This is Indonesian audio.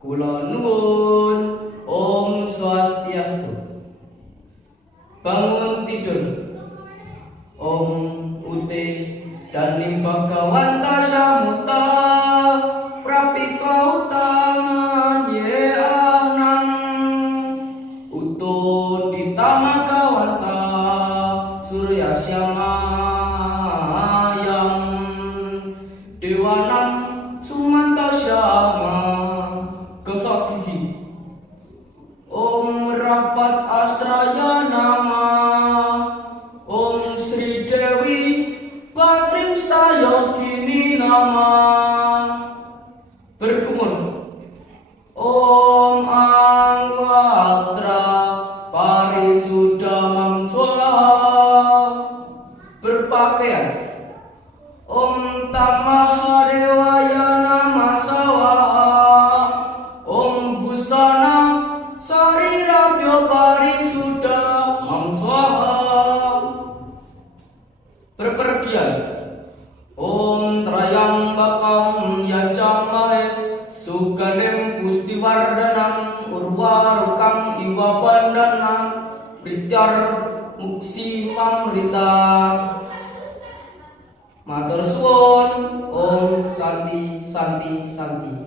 Kula nuwun. Om Swastiastu. Bangun tidur. Om Ute dan Nimbagawanta Samuta Prapitwa Utama Ye Anang Uto Ditamagawanta Surya Syamayam Dewanam Sumanta Syama Kesakihi. Om Rapat Astraya Nama. Om Sri Dewi Patrim Sayogini Nama. Berkumur. Om Angwatra Parisudamam Swaha. Berpakaian. Om Tamahadewaya Namasawa. Om Busana Sarirabhyo Parisudamam Swaha. Berpergian. Om Trayambakam Yajamahe Suganem Pustiwardanam Urwarukam Iwa Bandanam Prityar Muksi Mamrita. Matur suwun. Om Santi Santi Santi.